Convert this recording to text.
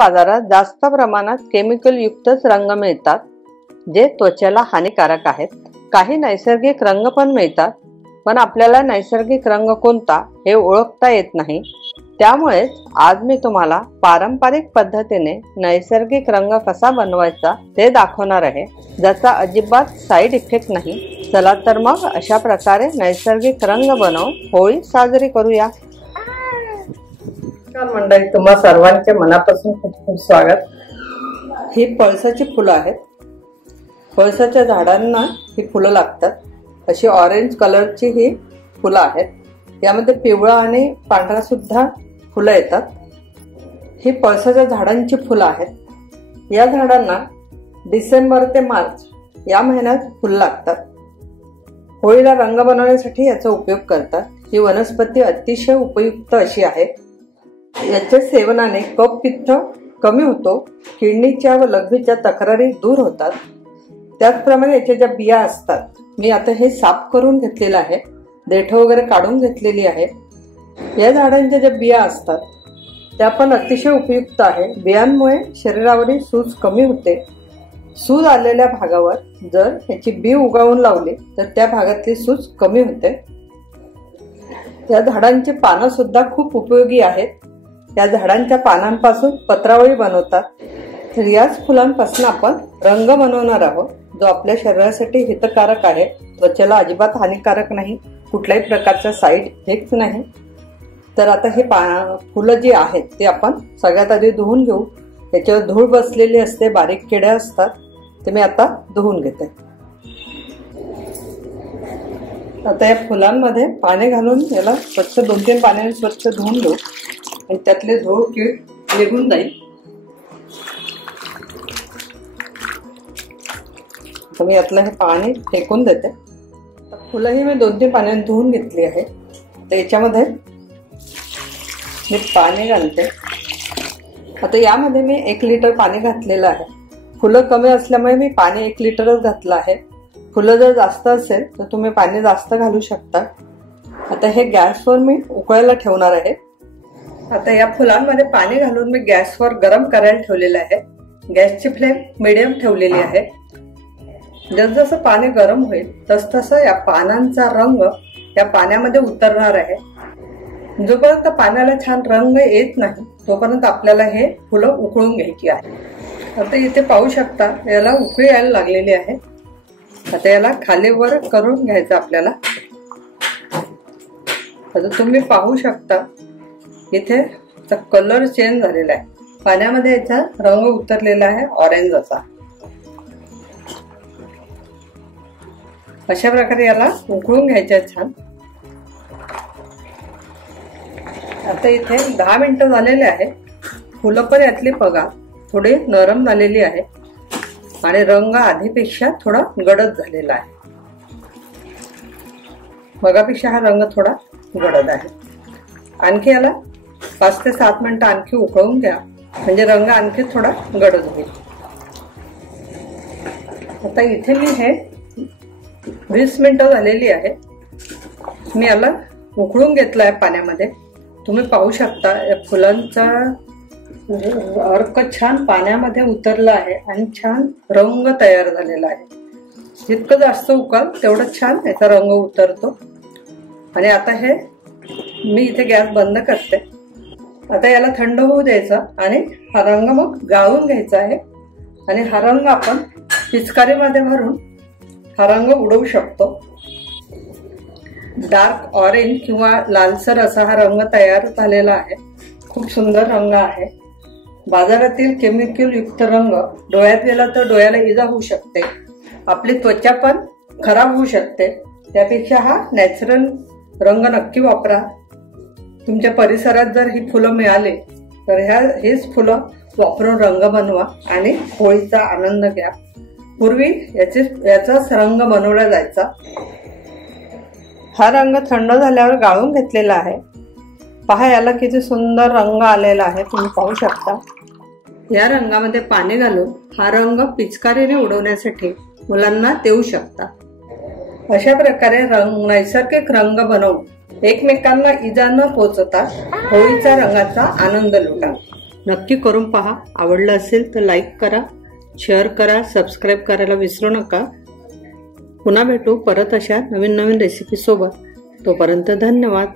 बाजारात जास्त प्रमाणात केमिकल युक्तच रंग मिळतात जे त्वचेला हानिकारक आहेत। काही नैसर्गिक रंग पण मिळतात, पण आपल्याला नैसर्गिक रंग कोणता हे ओळखता येत नाही। त्यामुळेच आज मी तुम्हाला पारंपरिक पद्धतीने नैसर्गिक रंग कसा बनवायचा ते दाखवणार आहे, ज्याचा अजिबात साइड इफेक्ट नाही। चला तर मग अशा प्रकारे नैसर्गिक रंग बनवून होळी साजरी करूया। मंडळी, तुम्हा सर्वांचे मनापासून खूप खूप स्वागत। ही पळसाची फुलं आहेत। पळसाच्या झाडांना ही फुलं लागतात। अशी ऑरेंज कलरची ही फुलं आहेत। यामध्ये पिवळा आणि पांढरा सुद्धा फुलं येतात। ही पळसाच्या झाडांची फुलं आहेत। या झाडांना डिसेंबर ते मार्च या महिन्यात फुलं लागतात। होळीला रंग बनवण्यासाठी याचा उपयोग करतात। ही वनस्पती अतिशय उपयुक्त अशी आहे। याच्या सेवनाने कफ पित्त कमी होतो, किडनीच्या व लघवीच्या तक्रारी दूर होतात। त्याचप्रमाणे याच्या ज्या बिया असतात, मी आता हे साफ करून घेतलेलं आहे, देठ वगैरे काढून घेतलेली आहे। या झाडांच्या ज्या बिया असतात त्या पण अतिशय उपयुक्त आहे। बियांमुळे शरीरावरील सूज कमी होते। सूज आलेल्या भागावर जर याची बी उगवून लावली तर त्या भागातली सूज कमी होते। या झाडांची पानं सुद्धा खूप उपयोगी आहेत। या झाडांच्या पानांपासून पत्रावळी बनवतात। तर याच फुलांपासून आपण रंग बनवणार आहोत, जो आपल्या शरीरासाठी हितकारक आहे, त्वचेला अजिबात हानिकारक नाही, कुठल्याही प्रकारचा साइड इफेक्ट नाही। तर आता हे फुलं जी आहेत ते आपण सगळ्यात आधी धुवून घेऊ। याच्यावर धूळ बसलेली असते, बारीक किड्या असतात, ते मी आता धुवून घेते। आता या फुलांमध्ये पाणी घालून याला स्वच्छ 2-3 पाण्याने स्वच्छ धुवून घेऊ आणि त्यातले धूळ कीड निघून जाईल। तर मी यातलं हे पाणी फेकून देते। फुलंही मी 2-3 पाण्याने धुवून घेतली आहे। तर याच्यामध्ये मी पाणी घालते। आता यामध्ये मी 1 लिटर पाणी घातलेलं आहे। फुलं कमी असल्यामुळे मी पाणी 1 लिटरच घातलं आहे। फुलं जर जास्त असेल तर तुम्ही पाणी जास्त घालू शकता। आता हे गॅसवर मी उकळायला ठेवणार आहे। आता या फुलांमध्ये पाणी घालून मी गॅसवर गरम करायला ठेवलेलं आहे। गॅसची फ्लेम मीडियम ठेवलेली आहे। जसजसं पाणी गरम होईल तसतसा या पानांचा रंग या पाण्यामध्ये उतरणार आहे। जोपर्यंत पाण्याला छान रंग येत नाही तोपर्यंत आपल्याला हे फुलं उकळून घ्यायची आहे। आता इथे पाहू शकता याला उकळी यायला लागलेली आहे। आता याला खाली वर करून घ्यायचं आपल्याला। आता तुम्ही पाहू शकता इथे कलर चेंज झालेला आहे, पाण्यामध्ये याचा रंग उतरलेला आहे ऑरेंज असा। अशा प्रकारे याला उकळून घ्यायचं आहे छान। आता इथे 10 मिनिटं झालेले आहे। फुलं पण यातली बघा थोडी नरम झालेली आहे आणि रंग आधीपेक्षा थोडा गडद झालेला आहे। मगापेक्षा हा रंग थोडा गडद आहे। आणखी याला 5 ते 7 मिनिटं आणखी उकळून घ्या, म्हणजे रंग आणखी थोडा गडद होईल। आता इथे मी हे 20 मिनिटं झालेली आहे। मी याला उकळून घेतलं आहे पाण्यामध्ये। तुम्ही पाहू शकता या फुलांचा अर्क छान पाण्यामध्ये उतरला आहे आणि छान रंग तयार झालेला आहे। जितकं जास्त उकळ तेवढं छान याचा रंग उतरतो। आणि आता हे मी इथे गॅस बंद करते। आता याला थंड होऊ द्यायचं आणि हा रंग मग गाळून घ्यायचा आहे। आणि हा रंग आपण पिचकारीमध्ये भरून हा रंग उडवू शकतो। डार्क ऑरेंज किंवा लालसर असा हा रंग तयार झालेला आहे। खूप सुंदर रंग आहे। बाजारातील केमिकल युक्त रंग डोळ्यात गेला तर डोळ्याला इजा होऊ शकते, आपली त्वचा पण खराब होऊ शकते। त्यापेक्षा हा नॅचरल रंग नक्की वापरा। तुमच्या परिसरात जर ही फुलं मिळाली तर हेच फुलं वापरून रंग बनवा आणि होळीचा आनंद घ्या। पूर्वी याचाच रंग बनवला जायचा। हा रंग थंड झाल्यावर गाळून घेतलेला आहे। पहा याला किती सुंदर रंग आलेला आहे, तुम्ही पाहू शकता। या रंगामध्ये पाणी घालून हा रंग पिचकारीने उडवण्यासाठी मुलांना देऊ शकता। अशा प्रकारे नैसर्गिक रंग बनवून एकमेकांना इजा न पोचता होळीच्या रंगाचा आनंद लुटा। नक्की करून पहा. आवडलं असेल तर लाईक करा, शेअर करा, सबस्क्राईब करायला विसरू नका. पुन्हा भेटू परत अशा नवीन रेसिपी सोबत. तोपर्यंत धन्यवाद.